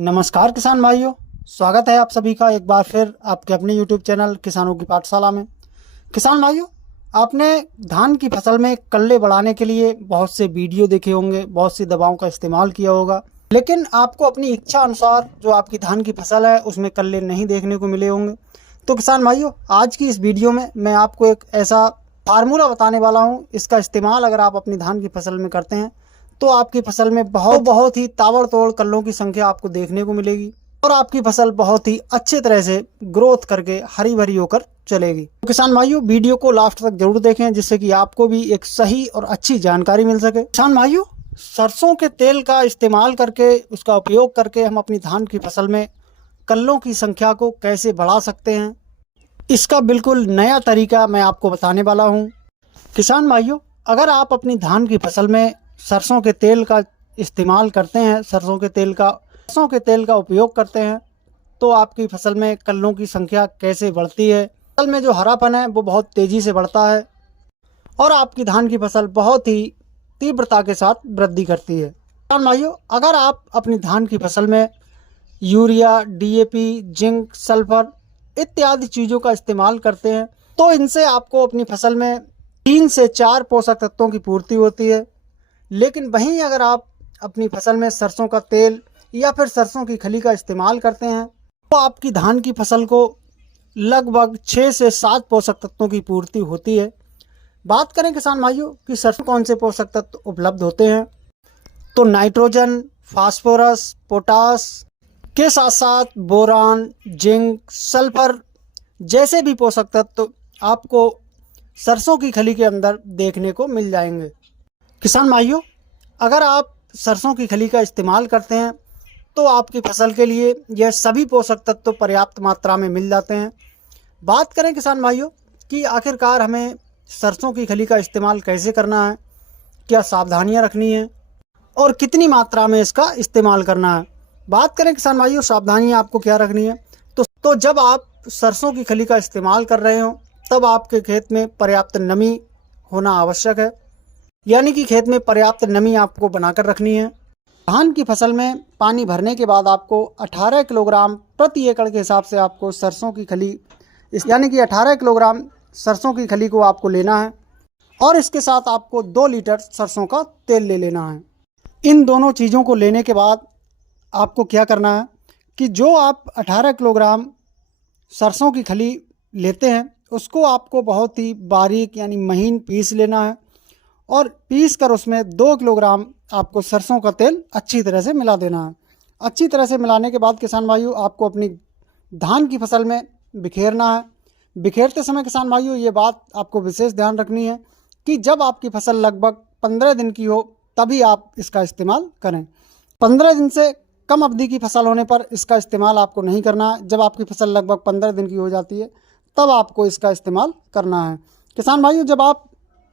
नमस्कार किसान भाइयों, स्वागत है आप सभी का एक बार फिर आपके अपने YouTube चैनल किसानों की पाठशाला में। किसान भाइयों, आपने धान की फसल में कल्ले बढ़ाने के लिए बहुत से वीडियो देखे होंगे, बहुत सी दवाओं का इस्तेमाल किया होगा, लेकिन आपको अपनी इच्छा अनुसार जो आपकी धान की फसल है उसमें कल्ले नहीं देखने को मिले होंगे। तो किसान भाइयों, आज की इस वीडियो में मैं आपको एक ऐसा फार्मूला बताने वाला हूँ। इसका इस्तेमाल अगर आप अपनी धान की फसल में करते हैं तो आपकी फसल में बहुत ही ताबड़तोड़ कल्लों की संख्या आपको देखने को मिलेगी और आपकी फसल बहुत ही अच्छे तरह से ग्रोथ करके हरी भरी होकर चलेगी। तो किसान भाइयों, वीडियो को लास्ट तक जरूर देखें जिससे कि आपको भी एक सही और अच्छी जानकारी मिल सके। किसान भाइयों, सरसों के तेल का इस्तेमाल करके, उसका उपयोग करके हम अपनी धान की फसल में कल्लों की संख्या को कैसे बढ़ा सकते हैं, इसका बिल्कुल नया तरीका मैं आपको बताने वाला हूँ। किसान भाइयों, अगर आप अपनी धान की फसल में सरसों के तेल का इस्तेमाल करते हैं, सरसों के तेल का उपयोग करते हैं, तो आपकी फसल में कल्लों की संख्या कैसे बढ़ती है। फसल में जो हरापन है वो बहुत तेज़ी से बढ़ता है और आपकी धान की फसल बहुत ही तीव्रता के साथ वृद्धि करती है। किसान भाइयों, अगर आप अपनी धान की फसल में यूरिया, डीएपी, जिंक, सल्फर इत्यादि चीज़ों का इस्तेमाल करते हैं तो इनसे आपको अपनी फसल में 3 से 4 पोषक तत्वों की पूर्ति होती है। लेकिन वहीं अगर आप अपनी फसल में सरसों का तेल या फिर सरसों की खली का इस्तेमाल करते हैं तो आपकी धान की फसल को लगभग 6 से 7 पोषक तत्वों की पूर्ति होती है। बात करें किसान भाइयों कि सरसों कौन से पोषक तत्व उपलब्ध होते हैं, तो नाइट्रोजन, फास्फोरस, पोटास के साथ साथ बोरान, जिंक, सल्फर जैसे भी पोषक तत्व आपको सरसों की खली के अंदर देखने को मिल जाएंगे। किसान भाइयों, अगर आप सरसों की खली का इस्तेमाल करते हैं तो आपकी फसल के लिए यह सभी पोषक तत्व पर्याप्त मात्रा में मिल जाते हैं। बात करें किसान भाइयों कि आखिरकार हमें सरसों की खली का इस्तेमाल कैसे करना है, क्या सावधानियां रखनी है और कितनी मात्रा में इसका इस्तेमाल करना है। बात करें किसान भाइयों, सावधानियां आपको क्या रखनी है, तो जब आप सरसों की खली का इस्तेमाल कर रहे हो तब आपके खेत में पर्याप्त नमी होना आवश्यक है, यानी कि खेत में पर्याप्त नमी आपको बनाकर रखनी है। धान की फसल में पानी भरने के बाद आपको 18 किलोग्राम प्रति एकड़ के हिसाब से आपको सरसों की खली यानी कि 18 किलोग्राम सरसों की खली को आपको लेना है और इसके साथ आपको 2 लीटर सरसों का तेल ले लेना है। इन दोनों चीज़ों को लेने के बाद आपको क्या करना है कि जो आप 18 किलोग्राम सरसों की खली लेते हैं उसको आपको बहुत ही बारीक यानी महीन पीस लेना है और पीस कर उसमें 2 किलोग्राम आपको सरसों का तेल अच्छी तरह से मिला देना है। अच्छी तरह से मिलाने के बाद किसान भाइयों, आपको अपनी धान की फसल में बिखेरना है। बिखेरते समय किसान भाइयों, ये बात आपको विशेष ध्यान रखनी है कि जब आपकी फसल लगभग 15 दिन की हो तभी आप इसका इस्तेमाल करें। 15 दिन से कम अवधि की फसल होने पर इसका इस्तेमाल आपको नहीं करना है। जब आपकी फसल लगभग 15 दिन की हो जाती है तब आपको इसका इस्तेमाल करना है। किसान भाइयों, जब आप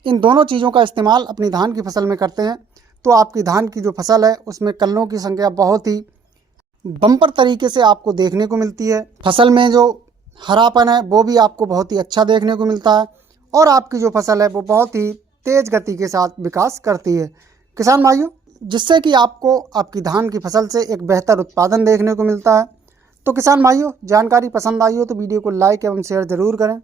इन दोनों चीज़ों का इस्तेमाल अपनी धान की फसल में करते हैं तो आपकी धान की जो फसल है उसमें कल्लों की संख्या बहुत ही बम्पर तरीके से आपको देखने को मिलती है। फसल में जो हरापन है वो भी आपको बहुत ही अच्छा देखने को मिलता है और आपकी जो फसल है वो बहुत ही तेज़ गति के साथ विकास करती है। किसान भाइयों, जिससे कि आपको आपकी धान की फसल से एक बेहतर उत्पादन देखने को मिलता है। तो किसान भाइयों, जानकारी पसंद आई हो तो वीडियो को लाइक एवं शेयर ज़रूर करें।